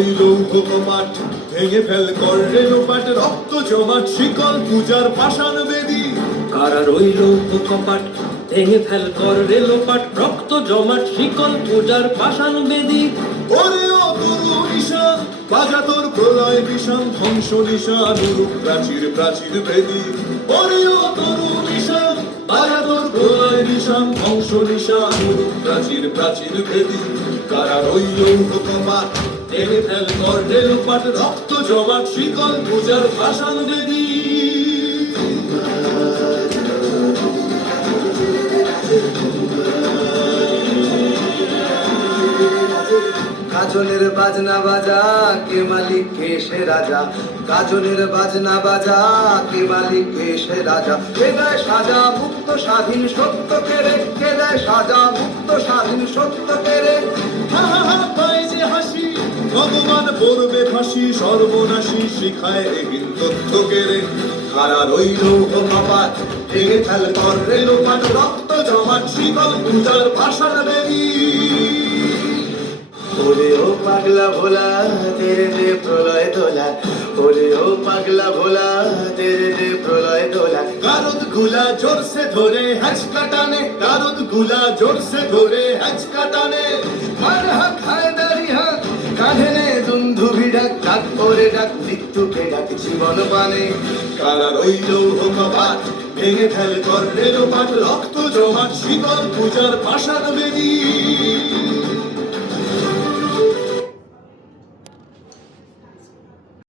ওই লৌহ কপাট ভেঙে ফেল কর রেলোপাট রক্ত জমাট শিকল পূজার পাষাণ বেদী কারা রইল কপাট ভেঙে ফেল কর রেলোপাট রক্ত জমাট শিকল পূজার পাষাণ বেদী ওরে ও তরু নিশান বাজা তোর প্রলয় বিষান ধ্বংস নিশান রূপ প্রাচীর প্রাচীর বেদী ওরে ও তরু নিশান বাজা তোর প্রলয় নিশান ধ্বংস নিশান রূপ প্রাচীর প্রাচীর বেদী কারা রইল কপাট ভেঙে ফেল কর রেলোপাট রক্ত জমাট শিকল পূজার পাষাণ বেদী গাজনের বাজনা বাজা কে মালিক কে সে রাজা গাজনের বাজনা বাজা কে মালিক কে সে রাজা কে দেয় সাজা মুক্ত স্বাধীন সত্য কেড়ে কে দেয় সাজা মুক্ত স্বাধীন সত্য কেড়ে হা হা হা পায় যে হাসি ভগবান পড়বে ফাঁসি সর্বনাশী শিখায় রেগিন তথ্য কেড়ে কারা রইল কপাট ভেঙে ফেল কর রেলোপাট রক্ত জমাট শিকল পূজার পাষাণ বেদী ওরে ও পাগলা ভোলা তেরে দে প্রলয় দোলা ওরে ও পাগলা ভোলা তেরে দে প্রলয় দোলা গারদ গুলা জোরসে ধরে হ্যাচকা টানে গারদ গুলা জোরসে ধরে হ্যাচকা টানে হার হাক হায় দাড়ি হাক কাঁধে নে দুন্ধুভি ডাক ডাক করে ডাক মৃত্যুকে ডাক জীবন পানে কারা রইল কপাট ভেঙে ফেল কর রেলোপাট রক্ত জমাট শিকল পূজার পাষাণ বেদী